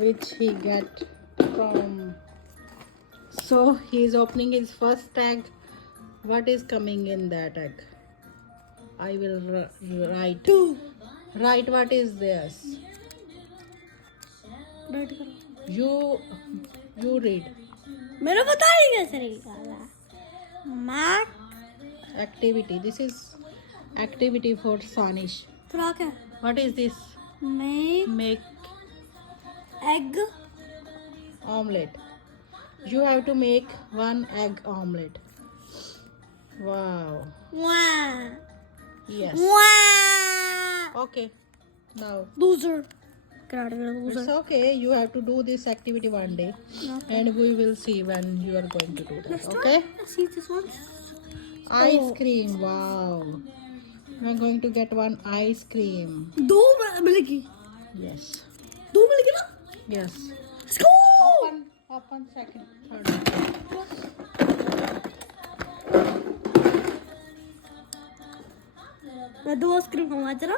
which he get from. So he is opening his first egg. What is coming in that egg? I will write. Write what is this. You read. मेरे पता नहीं कैसे निकाला मैक Activity. This is activity for Sanish. Frock है What is this? Make egg omelette. You have to make one egg omelette. Wow. वाह Yes. वाह Okay. Now loser karate का it's loser okay. You have to do this activity one day, and we will see when you are going to do that. Okay. see this one Ice cream. Wow. You are going to get one ice cream. दो मिलेगी Yes. दो मिलेगी ना Yes. let's go Open second, third. मैं दो ice cream खाऊंगा जरा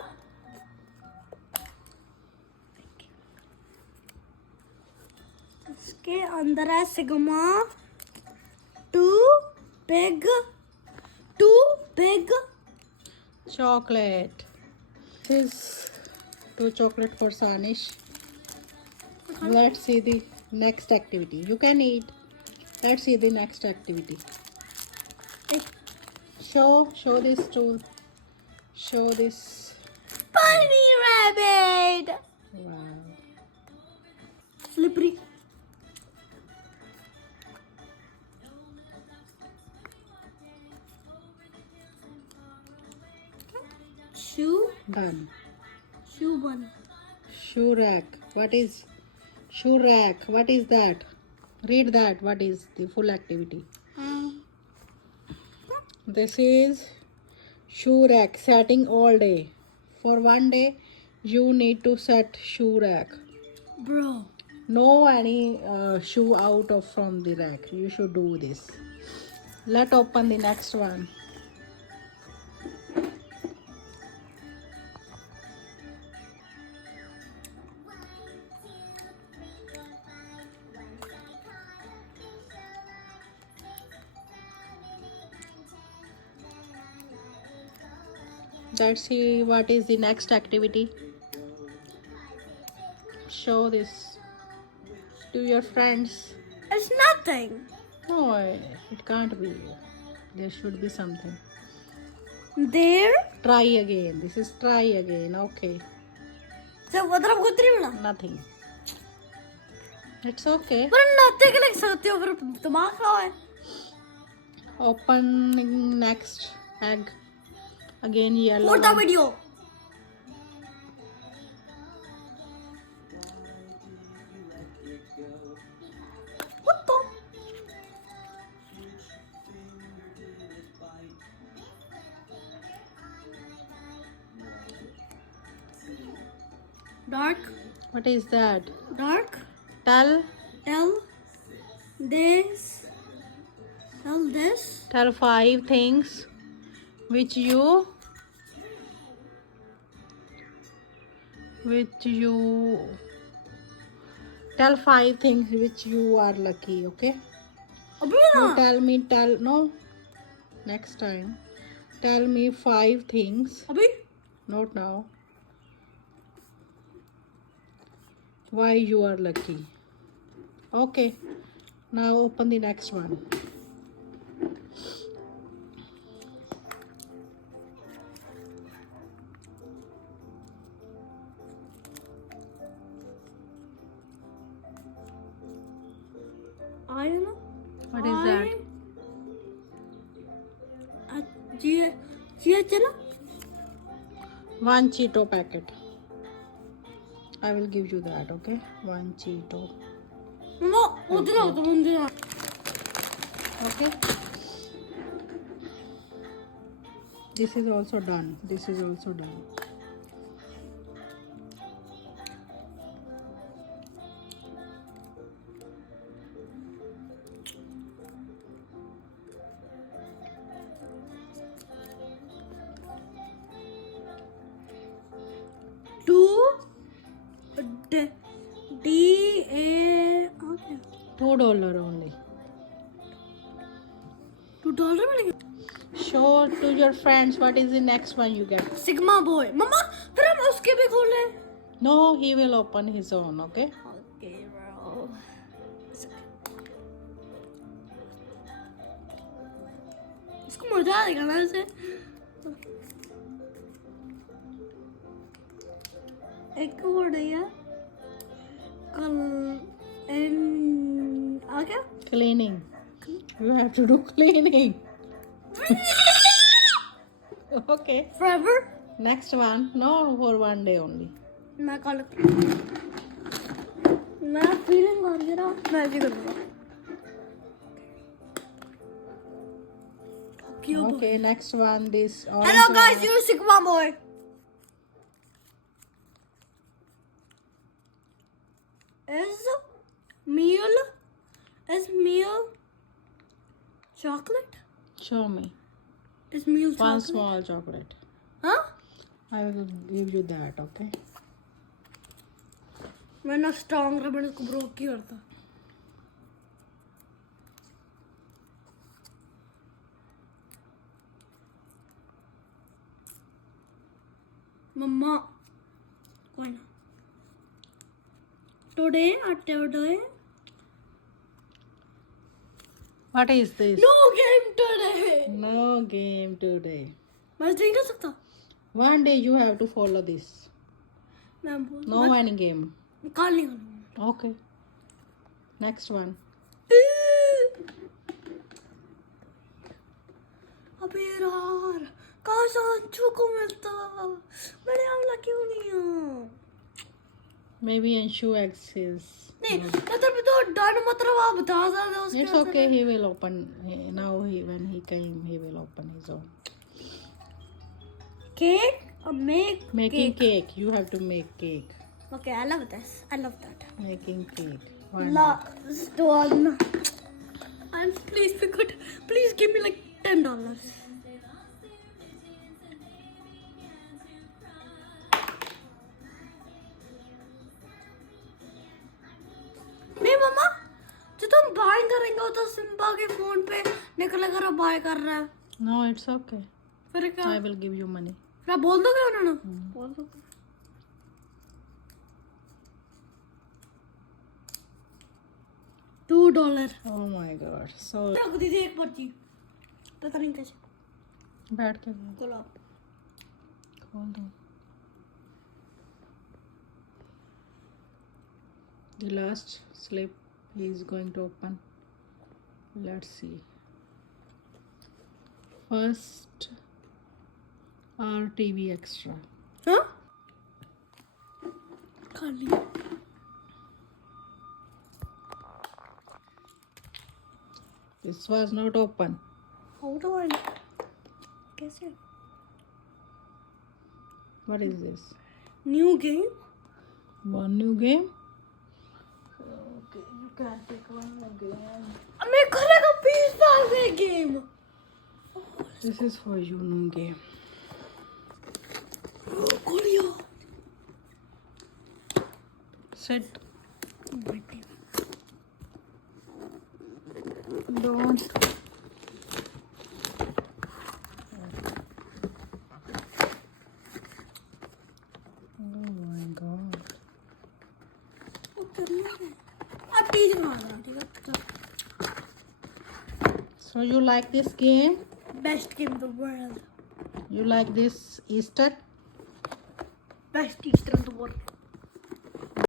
इसके अंदर है sigma two big Chocolate. This is two chocolate for Sanish. Let's see the next activity. You can eat. Let's see the next activity. Show this tool. Show this. bunny rabbit Wow. slippery shoe Done. bun Shoe rack. What is shoe rack? What is that? Read that. What is the full activity? This is shoe rack. Setting all day. For one day, you need to set shoe rack. bro No any shoe out of from the rack. You should do this. Let's open the next one. Let's see what is the next activity. Show this to your friends. it's nothing No, it can't be. There should be something. there Try again. This is try again. Okay. so उधर हमको इतनी मिला Nothing. It's okay. पर नाते के लिख सकते हो फिर दिमाग खराब है Open next egg. Again yellow. for the one. video what the dark What is that? tell Tell this 5 things which you tell 5 things which you are lucky. Okay. अभी No, ना tell no. Next time. Tell me 5 things. अभी Not now. Why you are lucky. Okay. Now open the next one. I don't know What is that? chia chana One Cheeto packet. I will give you that, okay? One Cheeto. no उधर तो मंदिर Okay. This is also done. This is also done. two D $2 only. $2 मिलेगा Show to your friends what is the next one you get. Sigma boy mama फिर हम उसके भी खोले No, he will open his own, okay? Okay bro इसको मजा आएगा ना इसे एक वर्ड है यार कल एंड आ गया Cleaning. You have to do cleaning. Okay. forever Next one. No, for one day only. मैं कल मैं फीलिंग कर रहा मैं भी करूँगा Okay, next one. This. Hello orange guys, one. you're Sigma boy. Is meal chocolate? Show me. Is meal One chocolate? small chocolate. Huh? I will give you that, okay? मैं ना स्ट्रॉन्ग रबड़ को broke की करता मम्मा कोई ना today What is this? no game today No game today. मैं नहीं कर सकता One day you have to follow this. मैं No any game. निकाल नहीं करूँगा Okay. Next one. अबे यार काश अंशु को मिलता मैंने हमला क्यों नहीं हूँ Maybe Anshu exists. नहीं मतलब तो डर मतलब आप बता सकते हो उसके It's okay. He will open. Now when he came, he will open his own. cake or Making cake. You have to make cake. okay I love this I love that Making cake. One. last one and please be good please give me like $10 नहीं मम्मा जो तुम bye करेंगे तो Simba के phone पे निकल कर bye कर रहा है No, it's okay. फिर क्या I will give you money. फिर आप बोल दोगे उन्होंने बोल दो $2 Oh my God. So रख दी थी एक पर्ची पता नहीं कैसे बैठ के बोल. खोलो आप खोल दो. The last slip he is going to open. Let's see. First RTV extra. हाँ खाली This was not open. How do I कैसे What is this? New game One new game? Okay, you can pick one more game. मैं करेगा PS5 में game This is for you, new game. खोलियो Sit. Don't. Oh my God. अब बीच में आ रहा ठीक है So you like this game? Best game in the world You like this Easter? Best teacher in the world